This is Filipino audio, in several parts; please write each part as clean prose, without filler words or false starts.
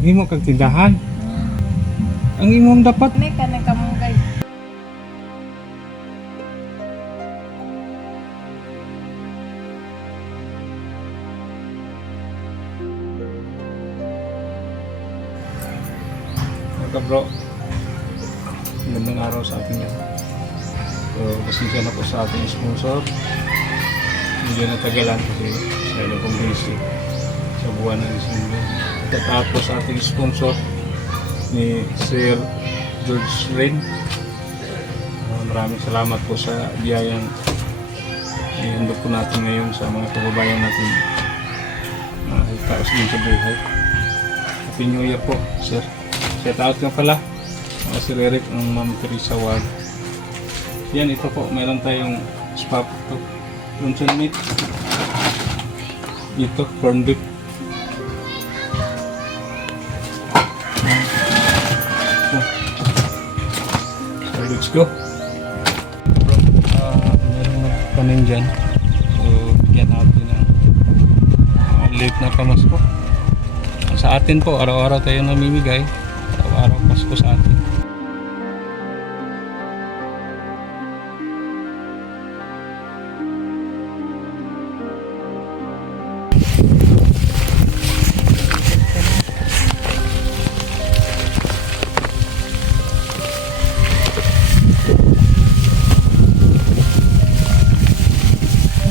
Himo kag tindahan. Ang imong dapat Ni ka na kamungkay. mga bro. Magandang araw sa ating yan. So, pasensya na po sa ating sponsor. Medyo natagalan kasi siya na pong busy sa buwan ng December. Tatapos sa ating sponsor ni Sir George Rain. Maraming salamat po sa biyayang ihandog po natin ngayon sa mga kababayan natin na taos din sa buhay. Happy New Year po, Sir. Shout out nga pala Sir Eric ng Ma'am Teresa Wag. Yan, ito po, meron tayong spap ito, luncheon meat, ito, corn beef. So let's go. Meron magpanin dyan, so bigyan natin ng late na pamasko. Sa atin po, araw-araw tayo namimigay, araw-araw Pasko sa atin.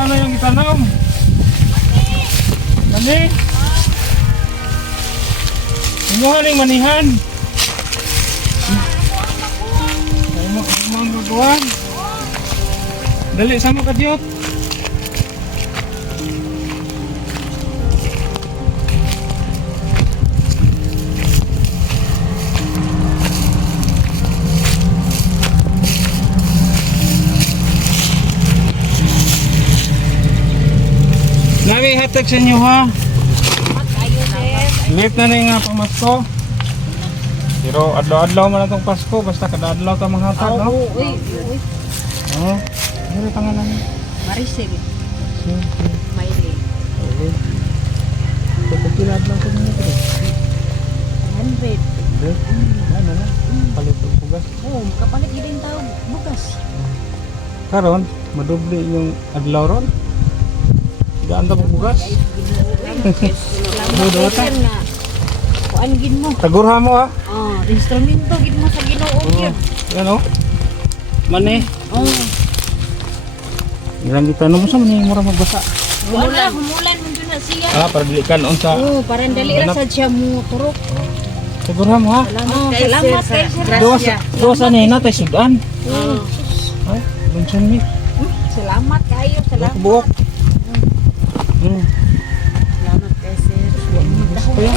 Ano yung itanong? Mani? Imuha ning manihan. Ay mo gagawan. Dali sa mo kadyot. Nami hatag sa inyo ha. Late na nga pamasko. Pero adlaw-adlaw man itong Pasko, basta kada adlaw ta manghatag, no? Uy. Oo. Ano pangalan niyo? Maricel. Sige. Maili. Okay. Pagkakila adlaw ko niyo ito. 100. Ano na? Palit og bugas. Oh, kapalit gid tao bukas. Karon, madoble yung adlaw ron. Daan ta bugas. Salamat sir na. Kuan gid mo. Tagurha mo ha. Instrumento gid mo sa Ginoo gyud. Yan o. Mani. Oh. Ilang kita mo sa mani mura magbasa. Humulan mo dun na siya. Para dili kan unsa. Oh, parang dali ra sa siya mo turok. Tagurha mo ha. Salamat kay sir. Duwa sa nina tay sudan. Ay, luncheon meat. Salamat kayo. Salamat. Buok. Salamat kay sir. Kaya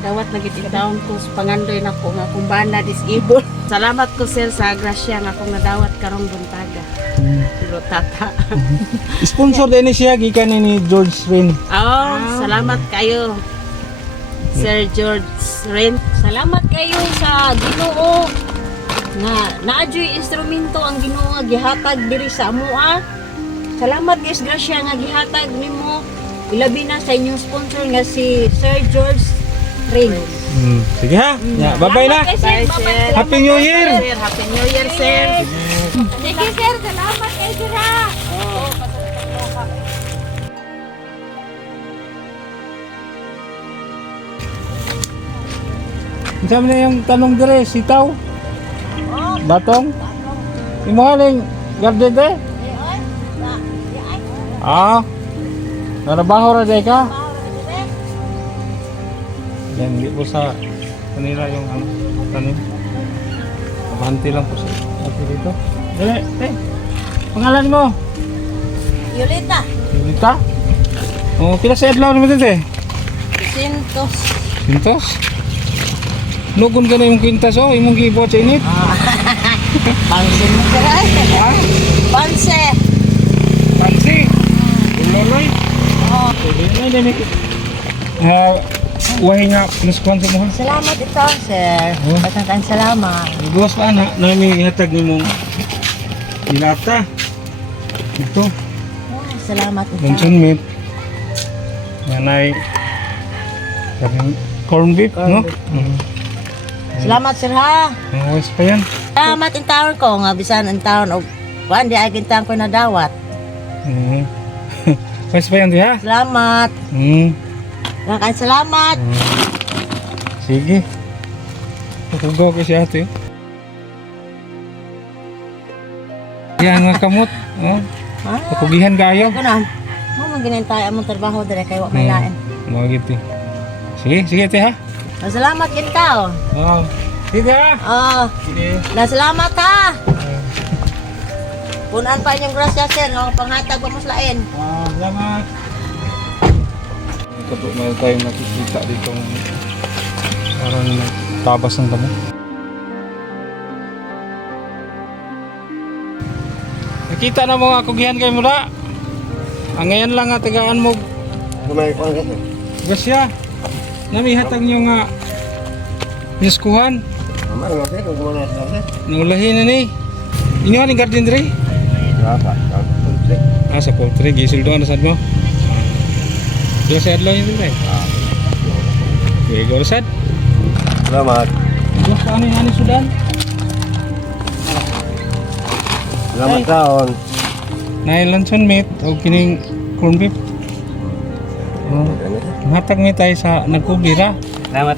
Kadawat lagi titaon ko sa pangandoy na ko nga kung bana disable. Salamat ko sir sa grasya nga kung nadawat karong buntaga. Pero tata. sponsor din siya gikan ni George Rain. Salamat kayo. Sir George Rain. Salamat kayo sa Ginoo nga naadyoy instrumento ang Ginoo nga gihatag diri sa amoa. Salamat guys grasya nga gihatag nimo. Ilabi na sa inyong sponsor nga si Sir George Rain. Sige ha. Ya, bye-bye na. Happy New Year. Happy New Year, sir. Sige, sir. Salamat kay sir ha. Sabi na yung tanong dire, sitaw? Batong? Imo haling garden de? Narabaho ra day ka? Yan, hindi po sa kanila yung tanim. Mabanti lang po sa ate dito. Dali, pangalan mo? Yolita. Yulita? Pila sa adlaw naman dito eh? Sintos. Pintos? Nugon ka na yung quintas imong gibot sa init? Panse mo karay. Panse. Pansi? Uloloy? Dali. Wahi nga, pinaskuhan sa mga. Salamat ito, sir. Patang salamat. Buwas pa na, namin ihatag ni mong dilata. Ito, Salamat ito. luncheon meat. Yan ay, sabi corn beef, no? Salamat sir ha. Ayos pa yan. Salamat in town ko nga bisan in town og kuan di ay gintang ko na dawat. Ayos pa yan, di ha? Salamat. Maraming salamat. Sige. Pupugaw ko si ate. Yan nga kamot. Oh. Papugihan kayo. Ko na. Mo maginantay among trabaho dire kay wa may lain. Mga gitu. Sige, sige ate ha. Salamat kintaw. Oh. Sige ha. Oh, Sige. na salamat ha. Punan pa inyong grasya sir nga panghatag mo lain. Salamat. Ito po meron tayong nakikita dito parang tabas ng damo. Nakita na mga kugihan kayo mula. Ang ngayon lang nga tagaan mo Kumay ko ang gasya. Namihatag nyo nga piskuhan. Mama, ano sir? Kung kumana sa sir? Nangulahin na ni. Inyo ni garden dre? Dapat. Sa poultry. Gisil doon nasad mo. Dila sa adlaw yun dre. Okay, go rasad. Salamat. Dila sa ani sudan. Salamat taon. Nailanson meat o kining corn beef. Hatag mi tayo sa nagkubira. Salamat.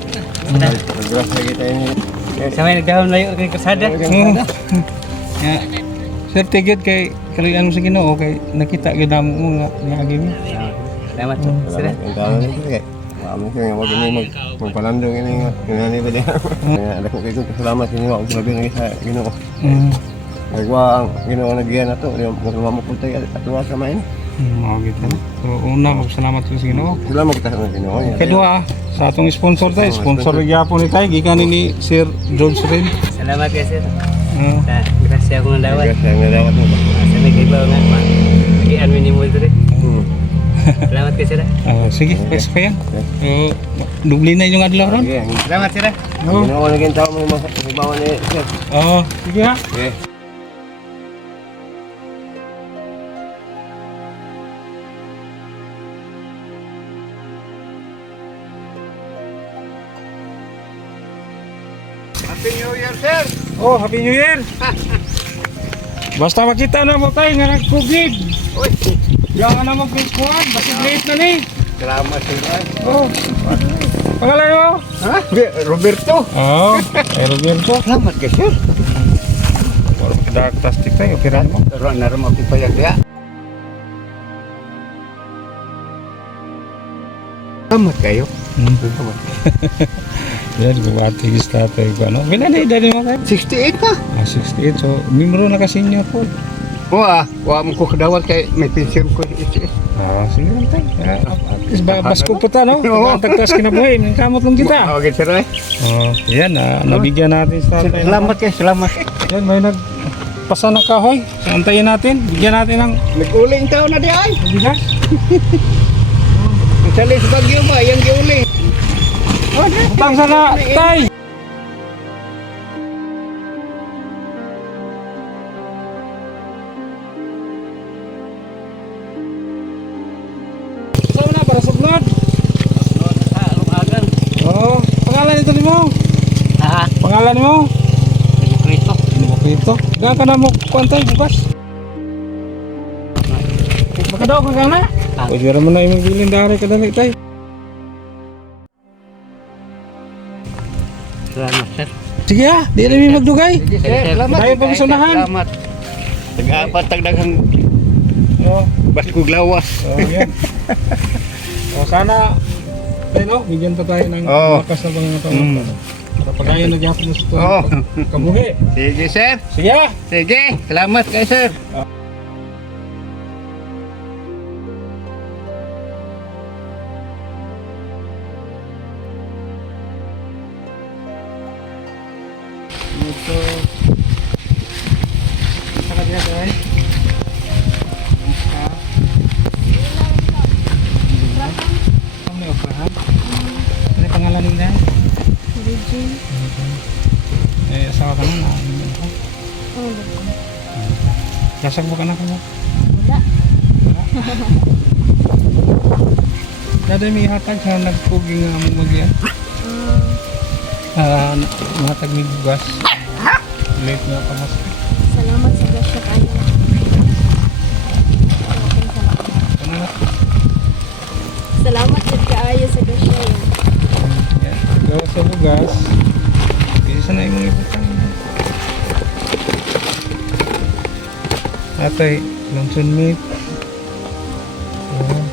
Pagras lagi tayo ni. Sa may nagdahon layo kay kasada. Ya. Sir tigid kay kalian mo sa Ginoo kay nakita gyud namo mo nga niagi mi. Salamat. Sir. Ang taon ni sir. Mami ko nga wag ni magpalandong ini nga. Kinani ba dia? Ada ko kayo salamat sa inyo. Ang sabi nga sa Ginoo. Nagwa ang Ginoo nagyan ato. Nagwa mo putay ato sa main. Mao gid. So una magsalamat sa Ginoo. Salamat kita sa Ginoo. Kedua sa atong sponsor tayo, sponsor gyapon ni tayo gikan ni Sir George Rin. Salamat kay sir. Sa grasya ko ng dawat. Saya ngadawat mo. Sa may kaibaw nga pa. Bagian minimum diri. Salamat kay sir. Sige, pwes pa yan. Dubli na yung adlaw ron. Salamat sir. Ginoo nagyan taon mo mahibawan ni sir. Sige ha. Okay. Happy New Year, sir! Oh, Happy New Year! Basta makita na mo tayo nga nag-COVID. Yang na mo piskuhan, bakit late na ni? Salamat, sir. Oh. Pangalan mo? Ha? Roberto! Oh, ay Roberto. Salamat kay sir. Wala ka plastic tayo, opera mo. Naram ako payag dia. Salamat kayo. Salamat. Yan, bumati is tatay ko. Ano? Binanay dali mo kayo? 68 pa. 68. So, mimro na kasi niya po. Wa mo ko kadawat kay may pension ko. Sige lang tayo. At least basko po ta, no? Oo. Tagtas kinabuhay. Kamot lang kita. Okay, sir. Yan, nabigyan natin sa tatay. Salamat kay salamat. Yan, may nagpasa ng kahoy. So, antayin natin. Bigyan natin ng Nag-uling taon na di ay. bigas. Sa lis bagyo ba, yang giuling. Utang sana, tay! Saan na, para sugnod? Oo. Pangalan ito ni mo? Pangalan mo? Krito. Dito. Gano'n ka na mo kuantay, bukas? Baka daw ka na? Pwede naman na imong bilin dari ka dali, tay. Salamat sir. Sige ha, di rin may magdugay. Salamat. Tayo pagsunahan. Salamat. Tag-apat tagdaghang Oo. baskog lawas. Yan. Sana, tayo no, bigyan pa tayo ng Oo. lakas na pangangatawan. Para pagayon na gyapon na sa tuwa. Oo. Kabuhi. Sige, sir. Sige ha. Sige. Salamat kay sir. Ito. Saka dyan, tay. May okrahan. Ano yung pangalan nila? Regine. Asawa ka na. Lasag mo ka na ka mo? Wala. Dada may hatag sa nagpuging mo mag-yan. Mga tagnig bugas. Late na pa mas. Salamat sa grasya kayo. Ano na? Salamat jud kaayo sa grasya. Yan. Gawa sa bugas. Isa na yung ibutang. Atay, luncheon meat. Ayan.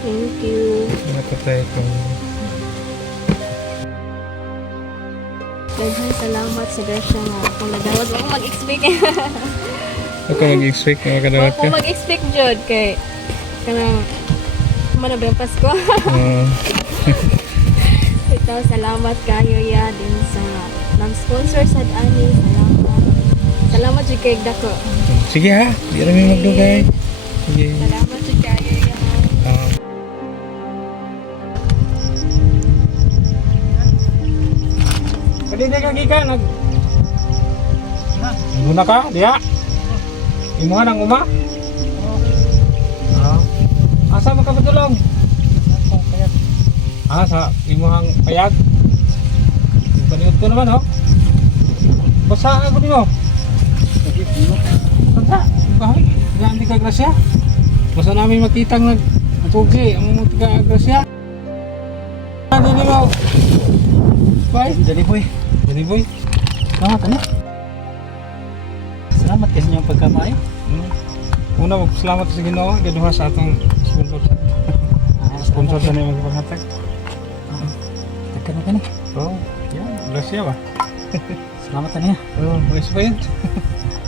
Thank you. Nakatay itong Daghang salamat sa grasya mo. Kung nagdawat ako mag-expect. ako nag-expect na makadawat ka. Ako mag-expect jud kay kanang manabang Pasko. Ito, salamat kayo ya din sa nang-sponsor sa ani. Salamat. Salamat jud kay dako. Sige ha, di rin may magdugay. Sige. Salamat jud kayo ya. Kadi ka gika nag Muna ka, diya. Imuha ng uma. Asa mo ka patulong? Sa imuhang payag. Paniud ko naman, oh. Basa ako nimo. Basa. Bahay. Diyan di ka grasya. Basa namin makitang nagpugi. Ang mga tiga grasya. Ano nimo? Bye. Jadi boy. Jadi boy. Salamat ano? Salamat kasi niyong pagkamayo. Una, magpasalamat sa Ginoo. Gaduha sa atong sponsor. Sponsor sa niyong magpaghatag. Tagkan mo ka ni. Oo. Yan. Grasya ba? Salamat ano ya. Oo. Mas pa yun.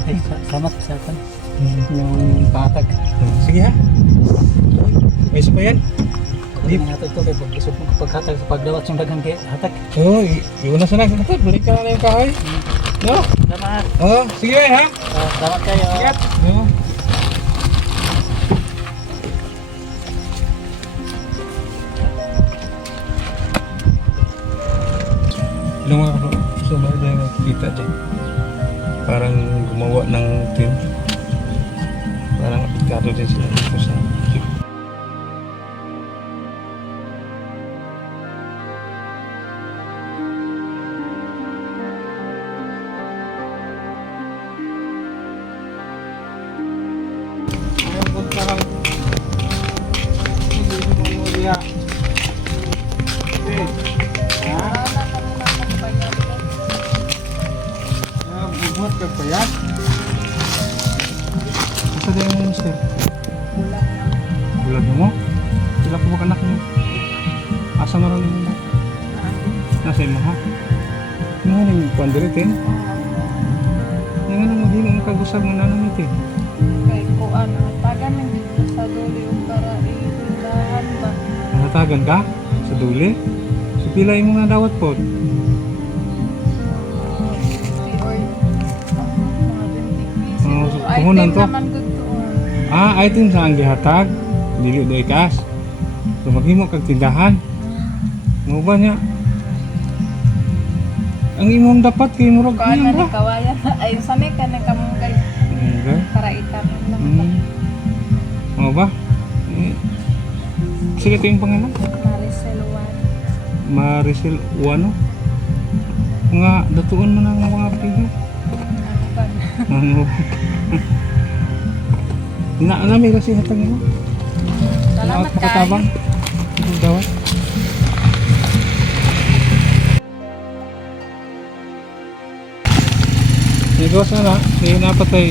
Ay, salamat sa akin. Yung pahatag. Sige ha. Mas pa yan. Di hatag to kay pag gusto mo paghatag sa pagdawat yung daghang kay hatag. Oo. Iuna sa nagkakatag. Balik ka na yung kahoy. No? Salamat. Oo. Sige ha. Salamat kayo. Ingat. Oo. Ilang mga kasama tayo makikita dyan. Parang gumawa ng team. Parang aplikado din sila dito sa jeep. Ayaw punta lang. Hindi mo muriya. Okay. Buat ka pa yan? Asa din yung mister? Bulag mo? Sila po ba anak niyo? Asa maroon mo? Nasa imo ha? Ano yung pandiritin? Yung anong maghilo mo kagusag mo nanong ito? Kay kuan tagan man dito sa duli ug para ihindahan ba. Natagan ka? Sa duli? So pila yung mga dawat po? Di oy. Mga 20 Oh, pesos. so, puhunan to? Naman gud to. Item sa ang gihatag. Dili do ikas. So maghimo kag tindahan. Mo ba niya? Ang imong dapat kay murag Kuan na kuyan ni ra. kawayan. Ay sanay ka na kamungkay Okay. para itanom lang ba. Mo ba? Sige ito yung pangalan. Maricel Juan. Maricel Uano. Nga datuon mo na ang mga apelyido. Ano ba? Ano? Naanami kasi hatang mo. Salamat Pakatabang. kayo. Ito dawat. Negosyo na. Sige napatay.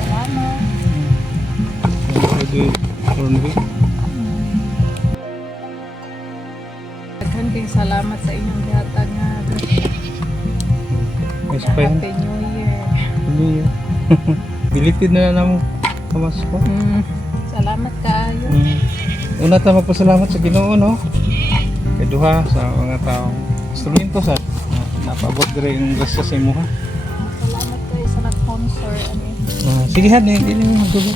Salamat. Pwede corn beef. Daghan kay salamat sa inyong gihatag nga. Yes pa yan. Happy New Year. Hindi yan. Deleted na naman kamas ko. Salamat kayo. Una ta magpasalamat sa Ginoo no. Kay duha sa mga taong instrumento sa napabot dire yung grasya sa imo ha. Salamat kayo sa nag-sponsor ani. Sige ha, hindi mo magdugo.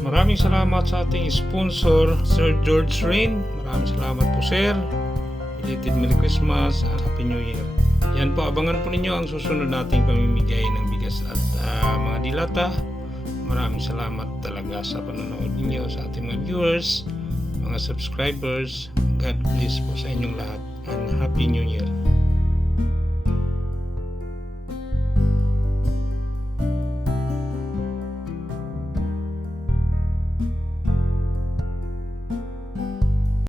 Maraming salamat sa ating sponsor, Sir George Rain. Maraming salamat po, Sir. Belated Merry Christmas at Happy New Year. Yan po, abangan po ninyo ang susunod nating pamimigay ng bigas at mga dilata. Maraming salamat talaga sa panonood ninyo sa ating mga viewers. mga subscribers. God bless po sa inyong lahat and Happy New Year.